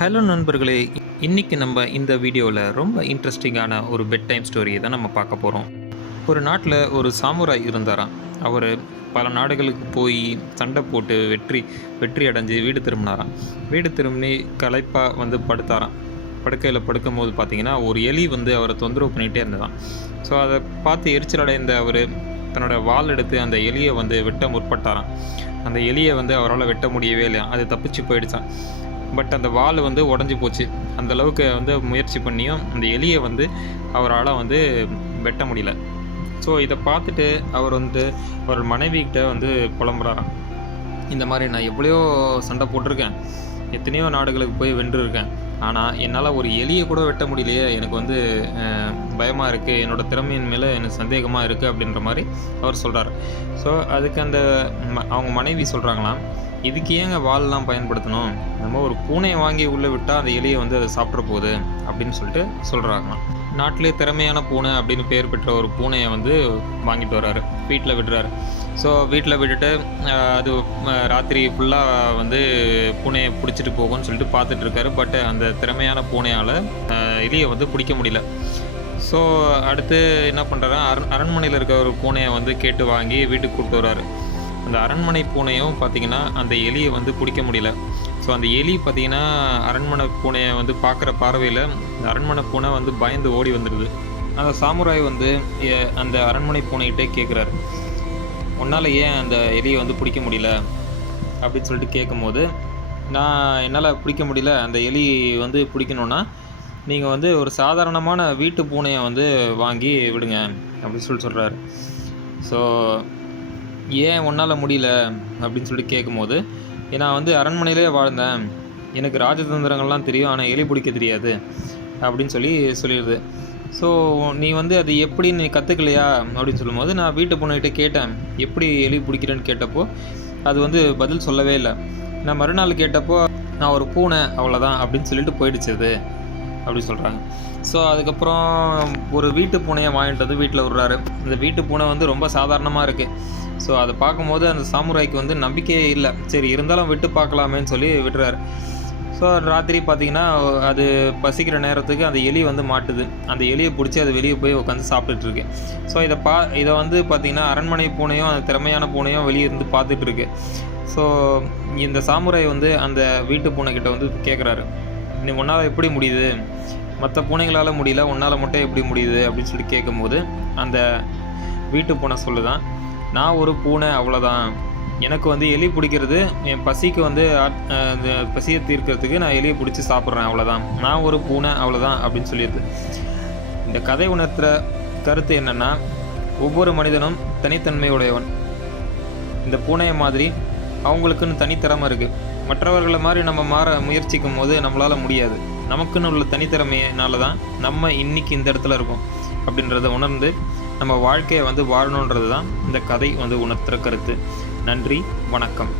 Hello நண்பர்களே, இன்றைக்கி நம்ம இந்த வீடியோவில் ரொம்ப இன்ட்ரெஸ்டிங்கான ஒரு பெட் டைம் ஸ்டோரியை தான் நம்ம பார்க்க போகிறோம். ஒரு நாட்டில் ஒரு சாமுராய் இருந்தாராம். அவர் பல நாடுகளுக்கு போய் சண்டை போட்டு வெற்றி அடைஞ்சு வீடு திரும்பினாராம். வீடு திரும்பி களைப்பாக படுத்தாராம். படுக்கையில் படுக்கும்போது பார்த்தீங்கன்னா ஒரு எலி அவரை தொந்தரவு பண்ணிகிட்டே இருந்ததாம். ஸோ அதை பார்த்து எரிச்சல் அடைந்த அவர் தன்னோட வாள் எடுத்து அந்த எலியை வெட்ட முற்பட்டாராம். அந்த எலியை அவரால் வெட்ட முடியவே இல்லையா, அது தப்பிச்சு போயிடுச்சான். பட் அந்த வால் உடஞ்சி போச்சு. அந்தளவுக்கு முயற்சி பண்ணியும் அந்த எலியை அவரால் வெட்ட முடியல. ஸோ இதை பார்த்துட்டு அவர் அவர் மனைவிக்கிட்ட புலம்புறாராம். இந்த மாதிரி நான் எவ்வளையோ சண்டை போட்டிருக்கேன், எத்தனையோ நாடுகளுக்கு போய் வென்றுருக்கேன், ஆனால் என்னால் ஒரு எலியை கூட வெட்ட முடியலையே, எனக்கு பயமாக இருக்குது, என்னோடய திறமையின் மேலே எனக்கு சந்தேகமாக இருக்குது அப்படின்ற மாதிரி அவர் சொல்கிறார். ஸோ அதுக்கு அவங்க மனைவி சொல்கிறாங்களாம், இதுக்கு ஏங்க வால்லாம் பயன்படுத்தணும், நம்ம ஒரு பூனையை வாங்கி உள்ளே விட்டால் அந்த எலியை அதை சாப்பிட்ற போகுது அப்படின்னு சொல்லிட்டு சொல்கிறாங்களாம். நாட்டிலே திறமையான பூனை அப்படின்னு பேர் பெற்ற ஒரு பூனையை வாங்கிட்டு வர்றாரு, வீட்டில் விடுறாரு. ஸோ வீட்டில் விட்டுட்டு அது ராத்திரி ஃபுல்லாக பூனையை பிடிச்சிட்டு போகும்னு சொல்லிட்டு பார்த்துட்ருக்காரு. பட் அந்த திறமையான பூனையால் எலியை பிடிக்க முடியல. ஸோ அடுத்து என்ன பண்ணுறாரு, அரண்மனையில் இருக்க ஒரு பூனையை கேட்டு வாங்கி வீட்டுக்கு கூப்பிட்டு வர்றாரு. அந்த அரண்மனை பூனையும் பார்த்திங்கன்னா அந்த எலியை பிடிக்க முடியல. ஸோ அந்த எலி பார்த்திங்கன்னா அரண்மனை பூனையை பார்க்குற பார்வையில் அந்த அரண்மனை பூனை பயந்து ஓடி வந்துடுது. அந்த சாமுராய் அந்த அரண்மனை பூனைகிட்டே கேட்குறாரு, உன்னால் ஏன் அந்த எலியை பிடிக்க முடியல அப்படின்னு சொல்லிட்டு கேட்கும்போது, நான் என்னால் பிடிக்க முடியல, அந்த எலி பிடிக்கணுன்னா நீங்கள் ஒரு சாதாரணமான வீட்டு பூனையை வாங்கி விடுங்க அப்படின்னு சொல்கிறாரு. ஸோ ஏன் உன்னால் முடியல அப்படின்னு சொல்லிட்டு கேட்கும்போது, நான் அரண்மனையிலே வாழ்ந்தேன், எனக்கு ராஜதந்திரங்கள்லாம் தெரியும், ஆனால் எலி பிடிக்க தெரியாது அப்படின்னு சொல்லிடுது. ஸோ நீ அது எப்படி நீ கற்றுக்கலையா அப்படின்னு சொல்லும்போது, நான் வீட்டு பூனைகிட்ட கேட்டேன் எப்படி எலி பிடிக்கிறேன்னு கேட்டப்போ அது பதில் சொல்லவே இல்லை. நான் மறுநாள் கேட்டப்போ நான் ஒரு பூனை அவ்வளோதான் அப்படின்னு சொல்லிட்டு போயிடுச்சு அது அப்படின்னு சொல்கிறாங்க. ஸோ அதுக்கப்புறம் ஒரு வீட்டு பூனையை வாங்கிட்டு வீட்டில் விடுறாரு. இந்த வீட்டு பூனை ரொம்ப சாதாரணமாக இருக்குது. ஸோ அதை பார்க்கும்போது அந்த சாமுராய்க்கு நம்பிக்கையே இல்லை. சரி இருந்தாலும் விட்டு பார்க்கலாமேன்னு சொல்லி விடுறாரு. ஸோ ராத்திரி பார்த்திங்கன்னா அது பசிக்கிற நேரத்துக்கு அந்த எலி மாட்டுது. அந்த எலியை பிடிச்சி அது வெளியே போய் உட்காந்து சாப்பிட்டுட்ருக்கு. ஸோ இதை பார்த்திங்கன்னா அரண்மனை பூனையும் அந்த திறமையான பூனையும் வெளியே இருந்து பார்த்துட்ருக்கு. ஸோ இந்த சாமுராய் அந்த வீட்டு பூனைக்கிட்ட கேட்குறாரு, நீ உன்னால் எப்படி முடியுது, மற்ற பூனைகளால் முடியல, உன்னால் மட்டும் எப்படி முடியுது அப்படின்னு சொல்லி கேட்கும்போது அந்த வீட்டு பூனை சொல்லுதான், நான் ஒரு பூனை அவ்வளோதான், எனக்கு எலி பிடிக்கிறது என் பசிக்கு பசியை தீர்க்கிறதுக்கு நான் எலியை பிடிச்சி சாப்பிட்றேன் அவ்வளோதான், நான் ஒரு பூனை அவ்வளோதான் அப்படின்னு சொல்லிடுது. இந்த கதை உணர்த்துகிற கருத்து என்னென்னா, ஒவ்வொரு மனிதனும் தனித்தன்மையுடையவன். இந்த பூனையை மாதிரி அவங்களுக்குன்னு தனித்திறமை இருக்குது. மற்றவர்களை மாதிரி நம்ம மாற முயற்சிக்கும் போது நம்மளால் முடியாது. நமக்குன்னு உள்ள தனித்திறமையினால தான் நம்ம இன்றைக்கி இந்த இடத்துல இருக்கோம் அப்படின்றத உணர்ந்து நம்ம வாழ்க்கையை வாழணுன்றது தான் இந்த கதை உணர்த்துகிற கருத்து. நன்றி, வணக்கம்.